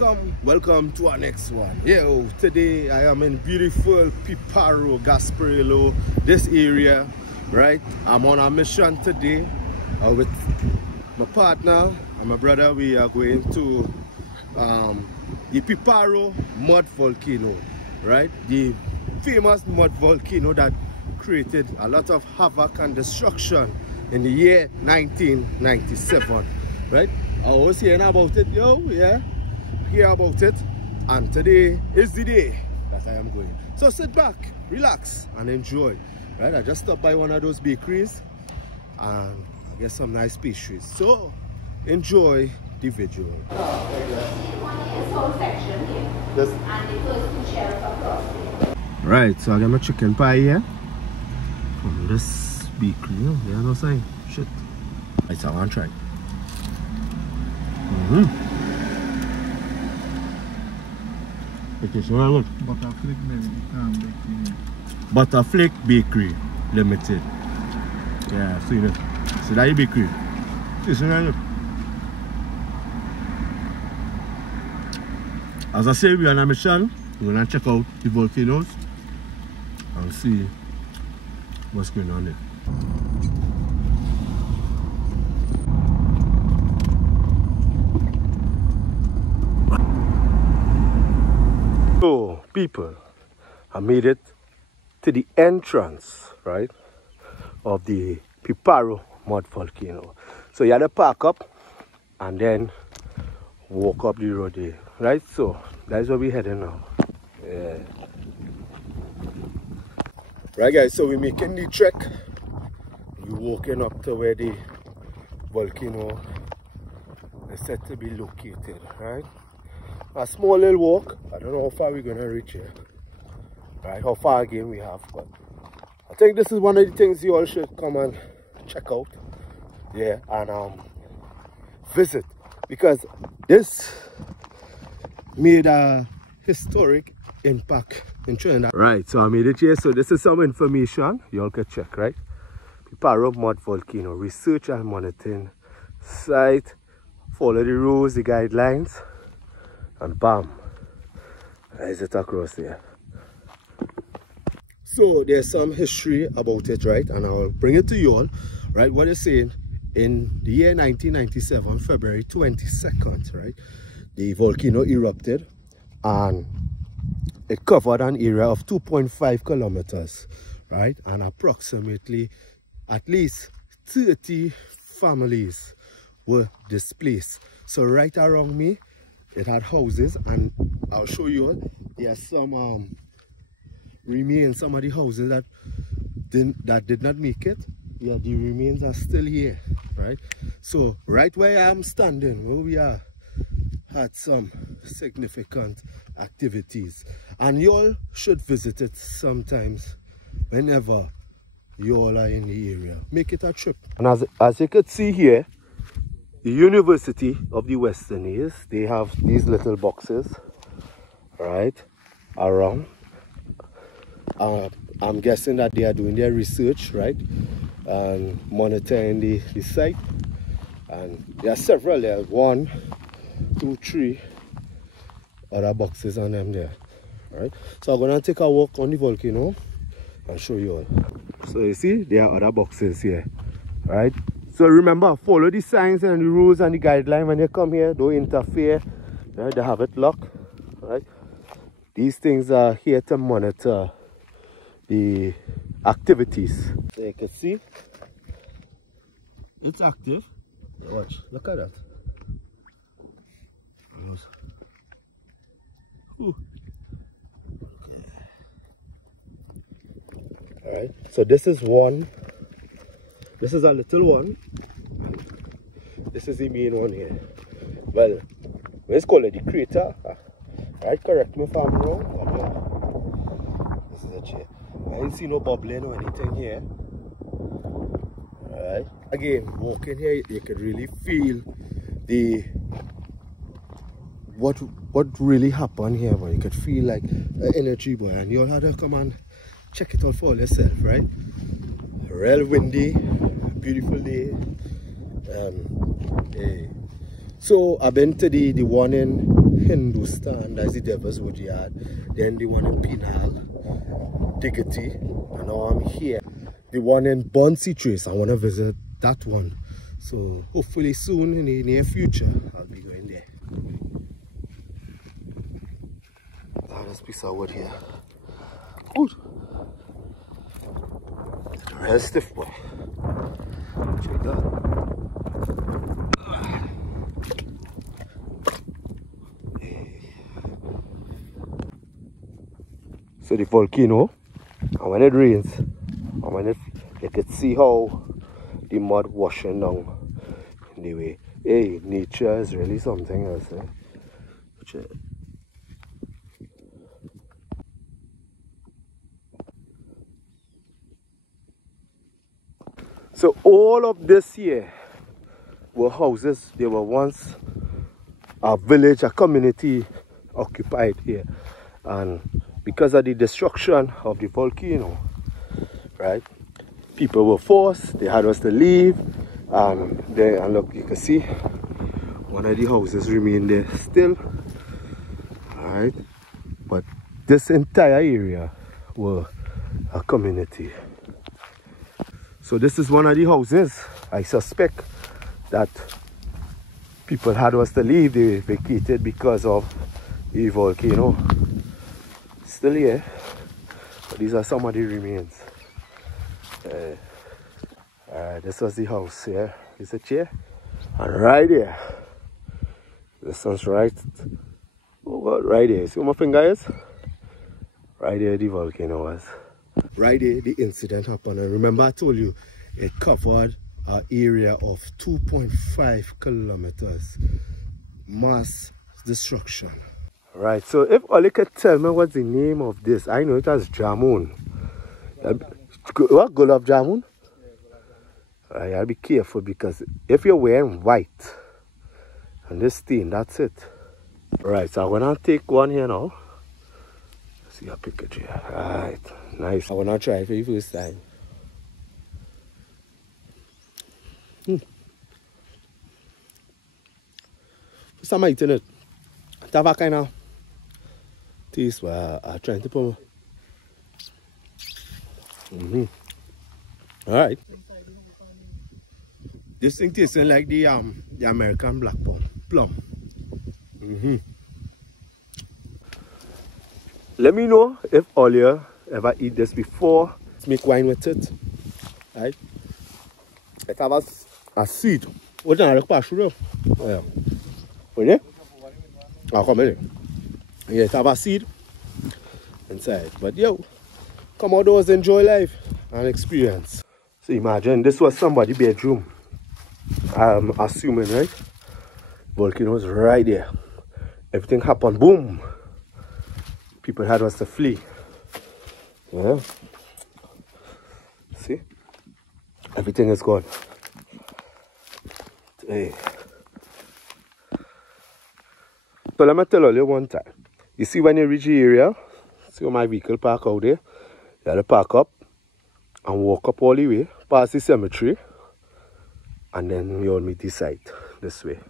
welcome to our next one. Yo, today I am in beautiful Piparo, Gasparilla, this area, right? I'm on a mission today with my partner and my brother. We are going to the Piparo mud volcano, right? The famous mud volcano that created a lot of havoc and destruction in the year 1997, right? I was hearing about it, hear about it, and today is the day that I am going. So sit back, relax, and enjoy, right? I just stopped by one of those bakeries and I get some nice pastries. So enjoy the video. Right, so I got my chicken pie here from this bakery. Yeah, no sign. Shit. Right, so I want to try. It is well good. Butterflick Bakery Limited. Yeah, see that? See that bakery? It's very good. As I say, we are on a mission. We're going to check out the volcanoes and see what's going on there. So, people, I made it to the entrance, right, of the Piparo mud volcano. So you had to park up and then walk up the road there, right? So that's where we're heading now. Yeah. Right, guys, so we're making the trek. We're walking up to where the volcano is said to be located, right? A small little walk. I don't know how far we're gonna reach here, right? How far again we have, but I think this is one of the things you all should come and check out, yeah, and visit, because this made a historic impact in Trinidad. Right, so I made it here. So this is some information you all can check, right? Piparo mud volcano research and monitoring site. Follow the rules, the guidelines. And bam, is it across there. So there's some history about it, right? And I'll bring it to you all, right? What it's saying, in the year 1997, February 22nd, right, the volcano erupted and it covered an area of 2.5 kilometers, right? And approximately at least 30 families were displaced. So right around me, it had houses, and I'll show you all. There are some remains, some of the houses that did not make it. Yeah, the remains are still here, right? So right where I am standing, where we are, had some significant activities, and you all should visit it sometimes whenever you all are in the area. Make it a trip. And as you could see here, the University of the Western East, they have these little boxes, right, around. I'm guessing that they are doing their research, right, and monitoring the site. And there are several there, 1, 2, 3 other boxes on them there, right? So I'm gonna take a walk on the volcano and show you all. So you see, there are other boxes here, right? So remember, follow the signs and the rules and the guidelines when you come here. Don't interfere. Right? They have it locked. Right? These things are here to monitor the activities. So you can see it's active. Watch. Look at that. Ooh. Okay. All right. So this is one. This is a little one. This is the main one here. Well, let's call it the crater. Right, correct me if I'm wrong. This is a chair. I didn't see no bubbling or anything here. Alright. Again, walking here, you can really feel the what really happened here, but you could feel like energy, boy, and you'll have to come and check it out for yourself, right? Real windy, beautiful day. So I've been to the one in Hindustan, that's the Devil's Wood Yard, then the one in Penal, Diggity, and now I'm here. The one in Bunsey Trace, I want to visit that one. So hopefully soon in the near future, I'll be going there. There's a piece of wood here. Good. Real stiff boy. Check that. So the volcano, and when it rains, and when you can see how the mud washing down in the way. Hey, nature is really something else. Eh? So all of this here were houses. They were once a village, a community occupied here, and because of the destruction of the volcano, right, people were forced, they had us to leave, and look, you can see one of the houses remain there still, right, but this entire area were a community. So this is one of the houses. I suspect that people had us to leave, they vacated because of the volcano. Still here, but these are some of the remains. This was the house here. It's a chair, and right here, this one's right over right here. See where my finger is? Right there, the volcano was. Right there, the incident happened. And remember, I told you it covered an area of 2.5 kilometers. Mass destruction. Right, so if all you could tell me what's the name of this, I know it as Jamun. What, Gulab Jamun? You gotta be careful because if you're wearing white and this thing, that's it. Right, so I'm gonna take one here now. See a picture here. Right, nice. I'm gonna try it for the first time. Some might in it. Have a kind of taste where I'm trying to put. Alright. This thing tastes like the American black plum. Let me know if all you ever eat this before. Let's make wine with it. Right? It has a seed. What's that? Yeah. What? I'll come in. Yeah, it have a seed inside. But yo, come outdoors, enjoy life and experience. So imagine this was somebody's bedroom. I'm assuming, right? Volcanoes right there. Everything happened, boom. People had us to flee. Yeah. See? Everything is gone. Hey. So let me tell you one time. You see when you reach the area, see where my vehicle park out there? You have to park up and walk up all the way, past the cemetery, and then you'll meet the site this way.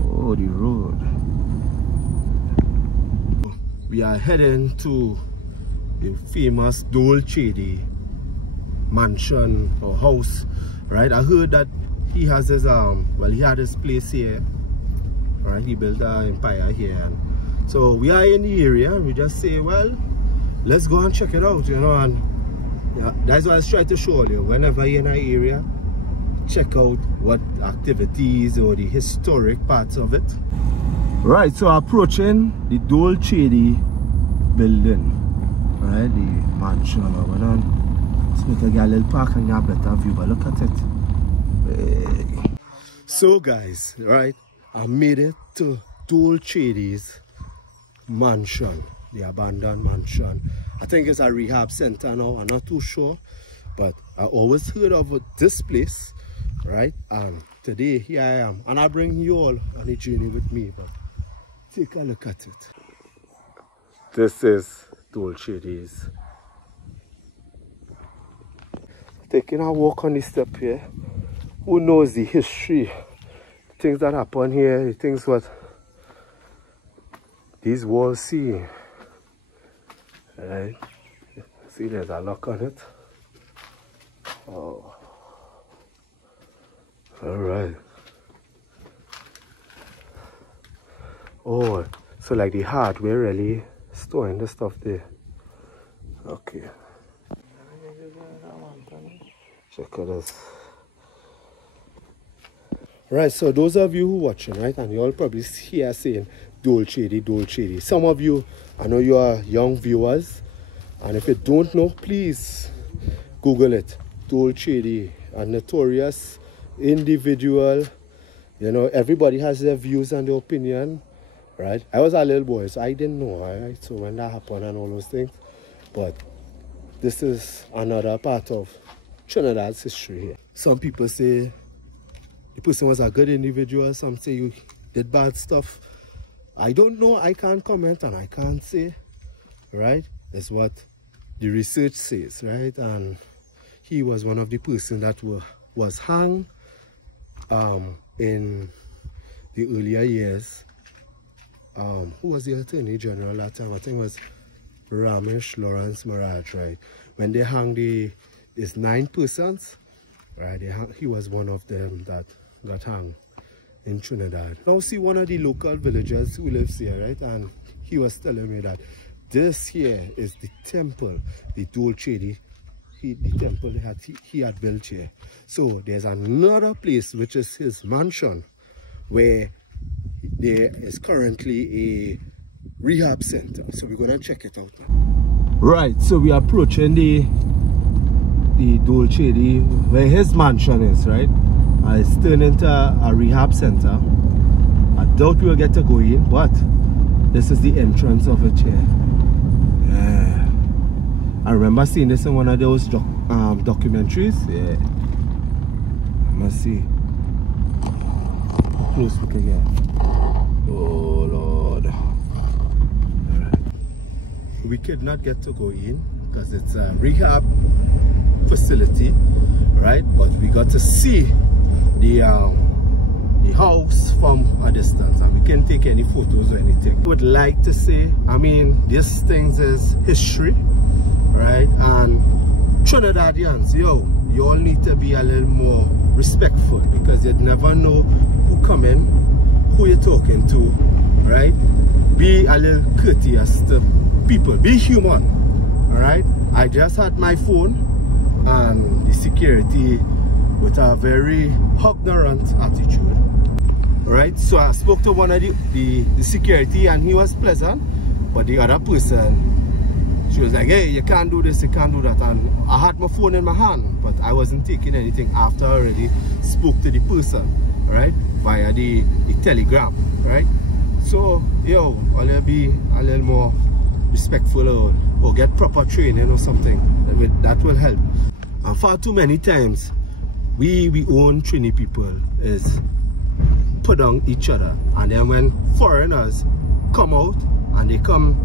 Oh, the road. We are heading to the famous Dole mansion or house, right? I heard that he has his well, he had his place here, right? He built an empire here, and so we are in the area. We just say, well, let's go and check it out, you know. And yeah, that's why I was trying to show you. Whenever you're in an area, check out what activities or the historic parts of it. Right, so approaching the Dole building. Right, the mansion over on. Let's make a little park and get a better view, but look at it. Hey. So guys, right, I made it to Dole mansion, the abandoned mansion. I think it's a rehab center now, I'm not too sure, but I always heard of this place, right? And today here I am, and I bring you all on a journey with me, but take a look at it. This is Dole Chadee'S. Taking a walk on this step here. Who knows the history, the things that happen here, the things what these walls see. Right? See, there's a lock on it. Oh. Alright. Oh, so like the hardware really storing the stuff there. Okay. Check out this. Right, so those of you who watching, right, and you all probably hear saying Dole Chadee'S, Dole Chadee'S. Some of you, I know you are young viewers, and if you don't know, please Google it. Dole Chadee'S, a notorious individual. You know, everybody has their views and their opinion, right? I was a little boy, so I didn't know, right? So when that happened and all those things, but this is another part of Trinidad's history here. Some people say the person was a good individual, some say you did bad stuff. I don't know, I can't comment and I can't say, right? That's what the research says, right? And he was one of the persons that was hung in the earlier years. Who was the Attorney General that time? I think it was Ramesh Lawrence Maraj, right? When they hung these 9 persons, right? He was one of them that got hung in Trinidad. Now see one of the local villagers who lives here, right? And he was telling me that this here is the temple, the Dole Chadee'S, the temple he had built here. So there's another place which is his mansion, where there is currently a rehab center. So we're gonna check it out now. Right, so we are approaching the Dole Chadee'S, where his mansion is, right? It's turned into a rehab center. I doubt we'll get to go in, but this is the entrance of it here. Yeah. I remember seeing this in one of those documentaries. Yeah. Let's see. Close look again. Oh Lord. Alright. We could not get to go in because it's a rehab facility, right? But we got to see the house from a distance, and we can't take any photos or anything. I would like to say, I mean, these things is history, right? And Trinidadians, yo, you all need to be a little more respectful, because you'd never know who come in, who you're talking to, right? Be a little courteous to people, be human, all right? I just had my phone, and the security with a very ignorant attitude, right? So I spoke to one of the security, and he was pleasant, but the other person, she was like, hey, you can't do this, you can't do that. And I had my phone in my hand, but I wasn't taking anything after I already spoke to the person, right, via the telegram, right? So yo, I'll be a little more respectful, or get proper training or something. That will help. And far too many times we own Trini people is put on each other, and then when foreigners come out and they come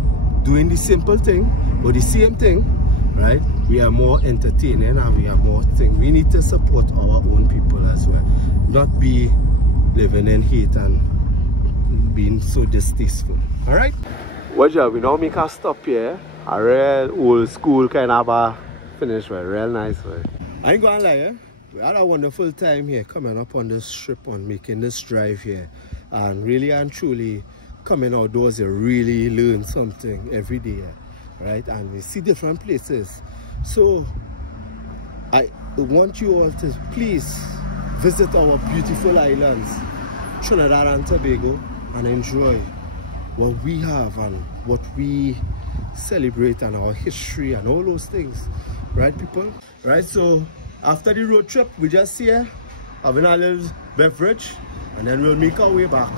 doing the simple thing or the same thing, right, we are more entertaining and we are more thing. We need to support our own people as well, not be living in hate and being so distasteful. All right, well, yeah, we now make a stop here, a real old school kind of a finish, right? Real nice way. I ain't gonna lie, we had a wonderful time here coming up on this trip, on making this drive here, and really and truly coming outdoors, you really learn something every day, right? And we see different places. So I want you all to please visit our beautiful islands, Trinidad and Tobago, and enjoy what we have and what we celebrate and our history and all those things, right, people? Right, so after the road trip, we just here having a little beverage, and then we'll make our way back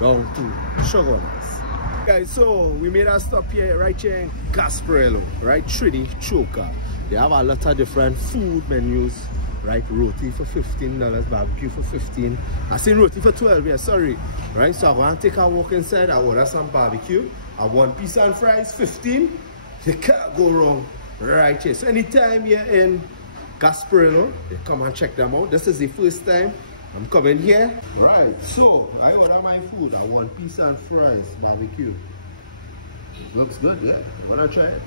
down to Chadee'S. Guys, so we made a stop here, right here in Gasparilla, right? Trini Choker. They have a lot of different food menus, right? Roti for $15, barbecue for $15. I seen roti for 12, yeah, sorry. Right, so I'm gonna take a walk inside. I order some barbecue. I want pizza and fries, 15. You can't go wrong right here. So anytime you're in Gasparilla, you come and check them out. This is the first time I'm coming here. Right, so I order my food. I want peas and fries, barbecue. Looks good, yeah. Wanna try it?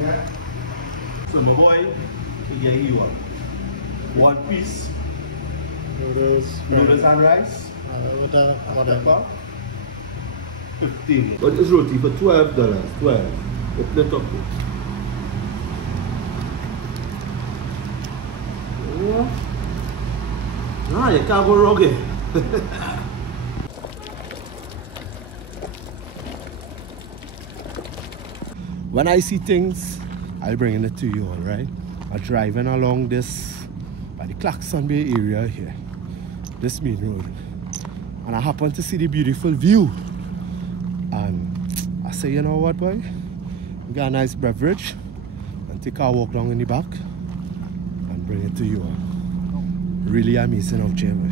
Yeah. So my boy, yeah, you want 1 piece noodles and rice. Whatever. 15. What is roti for $12? 12. Open it up. Yeah. Ah, you can't go wrong here. When I see things, I'll bring it to you, alright? I'm driving along this, by the Claxon Bay area here, this main road. And I happen to see the beautiful view. And I say, you know what, boy? We got a nice beverage and take our walk down in the back and bring it to you. Really amazing out here, boy.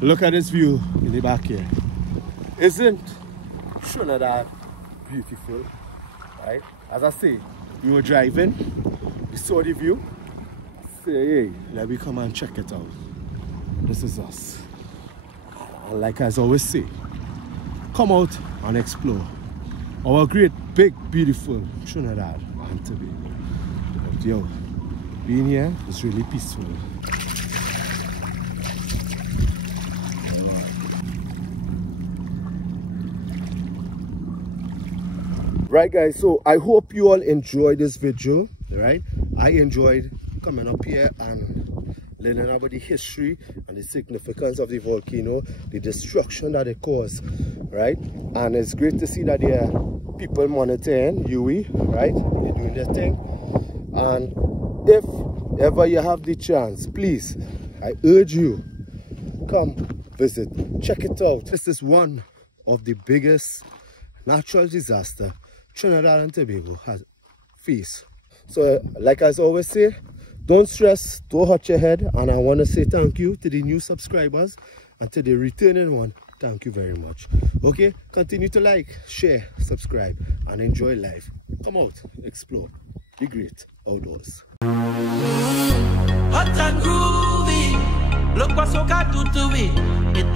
Look at this view in the back here. Isn't Trinidad beautiful? Right? As I say, we were driving, we saw the view. Say, hey, let me come and check it out. This is us. And like I always say, come out and explore our great, big, beautiful Trinidad and Tobago. But yo, being here is really peaceful. Right guys, so I hope you all enjoyed this video, right? I enjoyed coming up here and learning about the history and the significance of the volcano, the destruction that it caused, right? And it's great to see that there are people monitoring UE, right? They're doing their thing. And if ever you have the chance, please, I urge you, come visit, check it out. This is one of the biggest natural disasters Trinidad and Tobago has faced. So like I always say, don't stress, don't hurt your head, and I want to say thank you to the new subscribers and to the returning one. Thank you very much. Okay, continue to like, share, subscribe, and enjoy life. Come out, explore, be great outdoors. Hot and groovy, look what soca do to it.